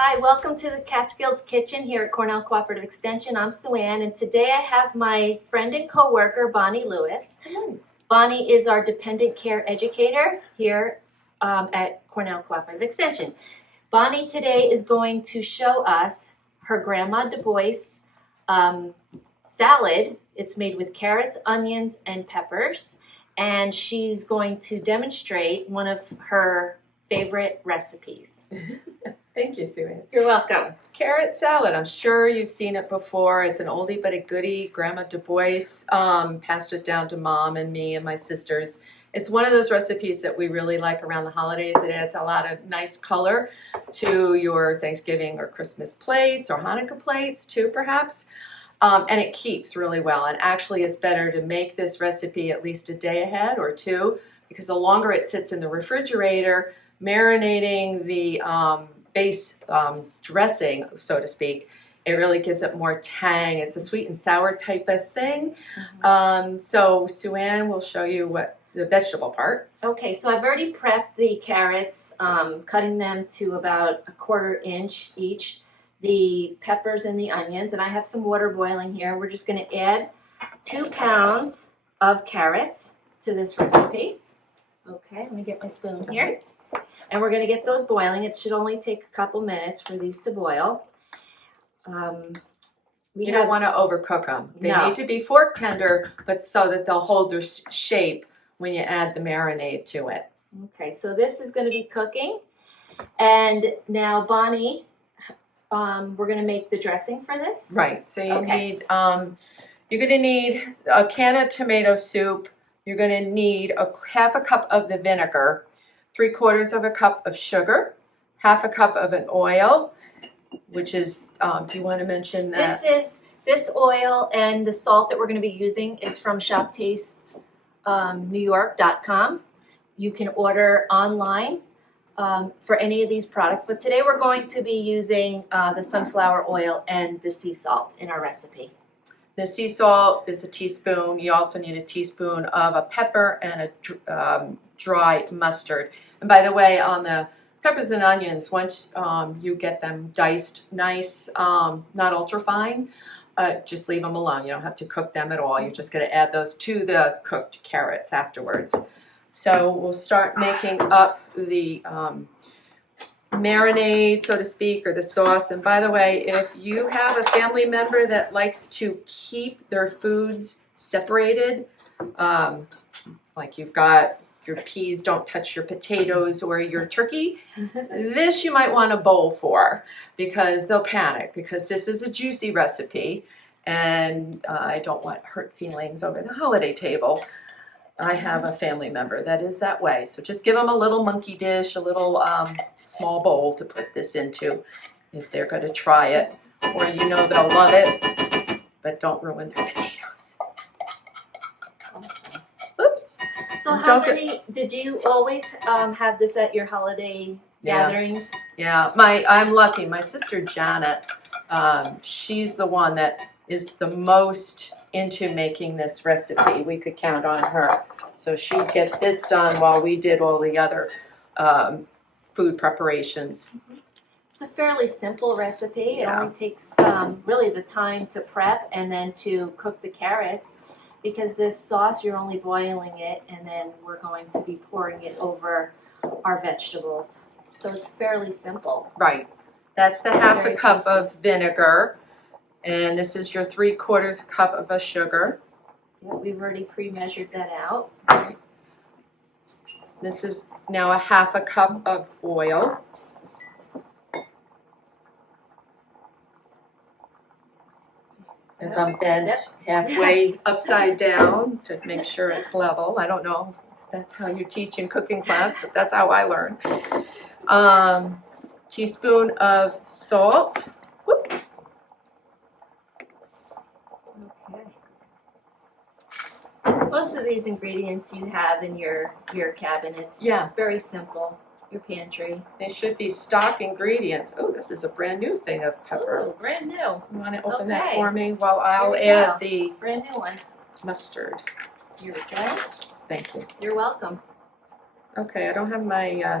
Hi, welcome to the Catskills Kitchen here at Cornell Cooperative Extension. I'm Sue Ann, and today I have my friend and co-worker, Bonnie Lewis. Hello. Bonnie is our dependent care educator here at Cornell Cooperative Extension. Bonnie today is going to show us her Grandma DuBois salad. It's made with carrots, onions, and peppers, and she's going to demonstrate one of her favorite recipes. Thank you, Sue Ann. You're welcome. Carrot salad. I'm sure you've seen it before. It's an oldie but a goodie. Grandma DuBois passed it down to Mom and me and my sisters. It's one of those recipes that we really like around the holidays. It adds a lot of nice color to your Thanksgiving or Christmas plates or Hanukkah plates too, perhaps. And it keeps really well. And actually, it's better to make this recipe at least a day ahead or two, because the longer it sits in the refrigerator, marinating the base dressing, so to speak, it really gives it more tang. It's a sweet and sour type of thing. So Sue Ann will show you what the vegetable part. Okay, so I've already prepped the carrots, cutting them to about 1/4 inch each, the peppers and the onions, and I have some water boiling here. We're just going to add 2 pounds of carrots to this recipe. Okay, let me get my spoon here. And we're going to get those boiling. It should only take a couple minutes for these to boil. You don't want to overcook them. They No. need to be fork tender, but so that they'll hold their shape when you add the marinade to it. Okay, so this is going to be cooking. And now, Bonnie, we're going to make the dressing for this. Right. So you Okay. need, you're going to need a can of tomato soup. You're going to need half a cup of the vinegar, 3/4 of a cup of sugar, half a cup of an oil, which is, do you want to mention that? This oil and the salt that we're going to be using is from shoptastenewyork.com. You can order online for any of these products, but today we're going to be using the sunflower oil and the sea salt in our recipe. The sea salt is a teaspoon. You also need a teaspoon of a pepper and a dry mustard. And by the way, on the peppers and onions, once you get them diced nice, not ultra fine, just leave them alone. You don't have to cook them at all. You're just going to add those to the cooked carrots afterwards. So we'll start making up the marinade, so to speak, or the sauce. And by the way, if you have a family member that likes to keep their foods separated, like you've got your peas don't touch your potatoes or your turkey, this you might want a bowl for, because they'll panic, because this is a juicy recipe and I don't want hurt feelings over the holiday table. I have a family member that is that way. So just give them a little monkey dish, a little small bowl to put this into if they're going to try it. Or you know they'll love it, but don't ruin their potatoes. Oops. So how many, did you always have this at your holiday gatherings? Yeah, I'm lucky. My sister Janet, she's the one that is the most into making this recipe. We could count on her. So she'd get this done while we did all the other food preparations. It's a fairly simple recipe. It Yeah. only takes really the time to prep and then to cook the carrots, because this sauce, you're only boiling it and then we're going to be pouring it over our vegetables. So it's fairly simple. Right. That's the half Very a cup tasty. of vinegar. And this is your 3/4 cup of a sugar. Yeah, we've already pre-measured that out. This is now a half a cup of oil. As I'm bent halfway upside down to make sure it's level. I don't know if that's how you teach in cooking class, but that's how I learn. Teaspoon of salt. Whoop. Okay. Most of these ingredients you have in your cabinets. Yeah. Very simple. Your pantry. They should be stock ingredients. Oh, this is a brand new thing of pepper. Ooh, brand new. You want to open that Okay. for me while I'll Here we add go. the Brand new one. mustard. Here we go. Thank you. You're welcome. Okay, I don't have my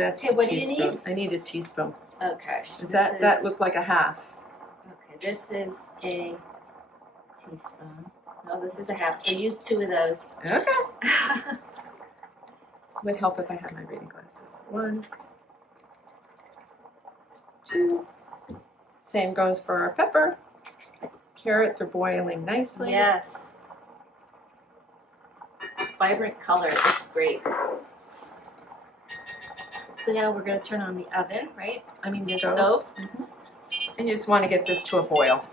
That's Okay, the what do you teaspoon. need? I need a teaspoon. Okay. That looked like a half? Okay, this is a teaspoon. No, this is a half. So use 2 of those. Okay. Would help if I had my reading glasses. 1, 2. Same goes for our pepper. Carrots are boiling nicely. Yes. Vibrant color. It's great. So now we're going to turn on the oven, right? I mean the stove. Mm-hmm. And you just want to get this to a boil.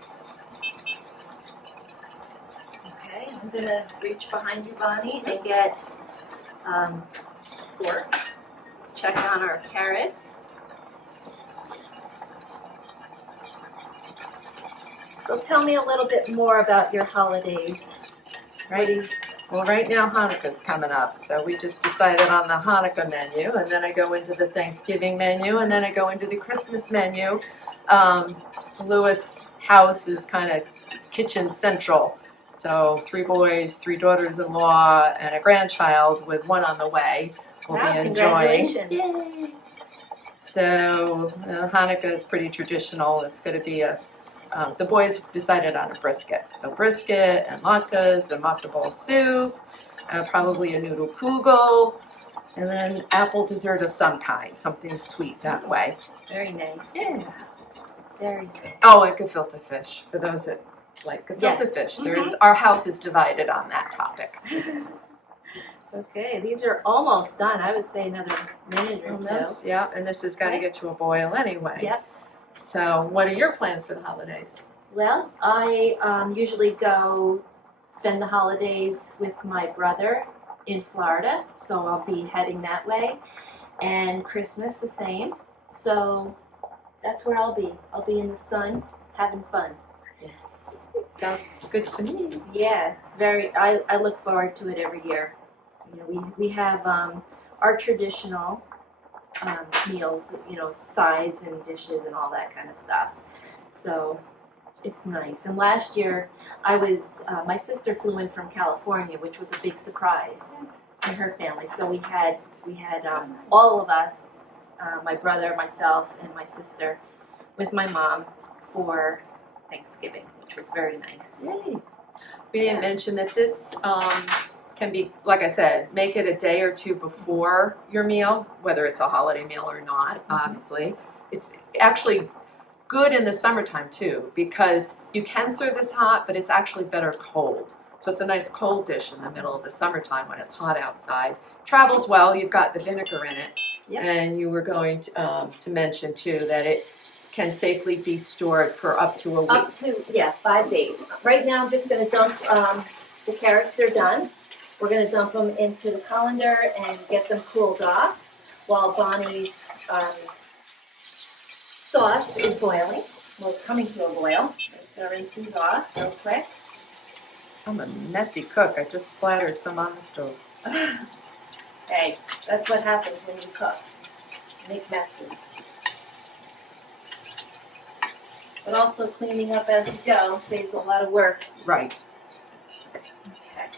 Okay, I'm going to reach behind you, Bonnie, and get a fork. Check on our carrots. So tell me a little bit more about your holidays. Right? Well, right now Hanukkah's coming up, so we just decided on the Hanukkah menu, and then I go into the Thanksgiving menu, and then I go into the Christmas menu. Lewis' house is kind of kitchen central, so 3 boys, 3 daughters-in-law, and a grandchild with 1 on the way. We'll be enjoying. Congratulations. Yay. So Hanukkah is pretty traditional. It's going to be the boys decided on a brisket. So brisket and latkes and matzo ball soup, probably a noodle kugel, and then apple dessert of some kind, something sweet that way. Very nice. Yeah. Very good. Oh, and gefilte fish, for those that like gefilte Yes. fish. Our house is divided on that topic. Okay, these are almost done. I would say another minute or Almost, two. yeah, and this has got to get to a boil anyway. Yep. So what are your plans for the holidays? Well, I usually go spend the holidays with my brother in Florida, so I'll be heading that way. And Christmas the same. So that's where I'll be. I'll be in the sun, having fun. Yes. Sounds good to me. Yeah, it's very. I look forward to it every year. You know, we have our traditional meals, you know, sides and dishes and all that kind of stuff. So it's nice. And last year, my sister flew in from California, which was a big surprise in her family. So we had all of us, my brother, myself, and my sister, with my mom for Thanksgiving, which was very nice. Yay. We didn't mention that this can be, like I said, make it a day or 2 before your meal, whether it's a holiday meal or not, obviously. It's actually good in the summertime too, because you can serve this hot, but it's actually better cold. So it's a nice cold dish in the middle of the summertime when it's hot outside. Travels well, you've got the vinegar in it. Yep. And you were going to mention too that it can safely be stored for up to a week. Up to, 5 days. Right now I'm just going to dump the carrots, they're done. We're going to dump them into the colander and get them cooled off while Bonnie's sauce is boiling. Well, it's coming to a boil. I'm just going to rinse these off real quick. I'm a messy cook. I just splattered some on the stove. Hey, that's what happens when you cook. Make messes. But also cleaning up as we go saves a lot of work. Right. Okay.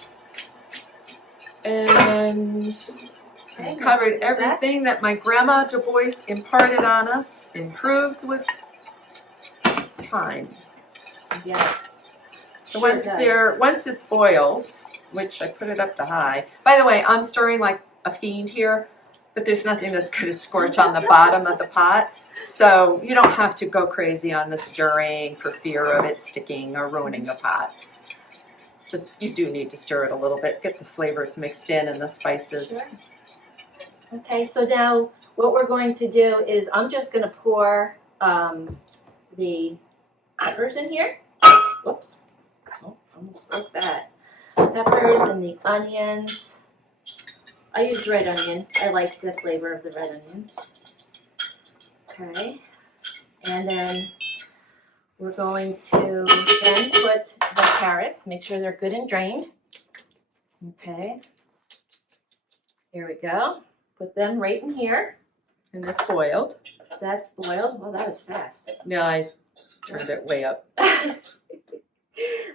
And we covered everything that my grandma DuBois imparted on us. Improves with time. Yes. So Sure once this boils, which I put it up to high. By the way, I'm stirring like a fiend here, but there's nothing that's going to scorch on the bottom of the pot. So you don't have to go crazy on the stirring for fear of it sticking or ruining the pot. Just, you do need to stir it a little bit, get the flavors mixed in and the spices. Sure. Okay, so now what we're going to do is I'm just going to pour the peppers in here. Whoops. Oh, almost broke that. Peppers and the onions. I use red onion. I like the flavor of the red onions. Okay. And then we're going to then put the carrots. Make sure they're good and drained. Okay. Here we go. Put them right in here. And this boiled. That's boiled. Well, that was fast. No, I turned it way up.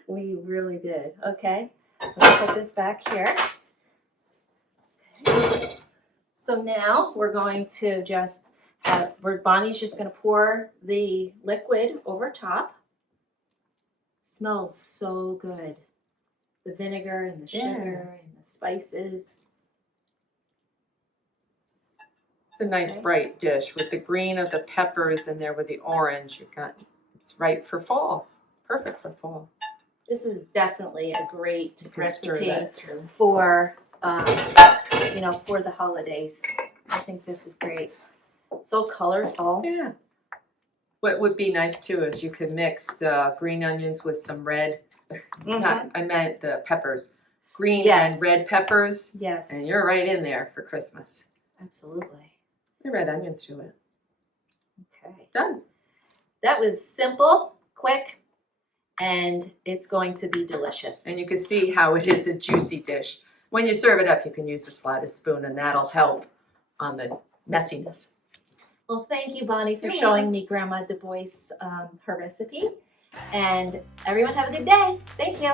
We really did. Okay. Let's put this back here. Okay. So now we're going to just have, Bonnie's just going to pour the liquid over top. Smells so good. The vinegar and the sugar and the spices. It's a nice bright dish with the green of the peppers in there with the orange. You've got, it's right for fall. Perfect for fall. This is definitely a great You can stir recipe that through. for, for the holidays. I think this is great. So colorful. Yeah. What would be nice too is you could mix the green onions with some red, I meant the peppers. Green and red peppers. Yes. And you're right in there for Christmas. Absolutely. The red onions to it. Okay. Done. That was simple, quick, and it's going to be delicious. And you can see how it is a juicy dish. When you serve it up, you can use a slotted spoon, and that'll help on the messiness. Well, thank you, Bonnie, for You're showing me Grandma DuBois her recipe. And everyone have a good day. Thank you.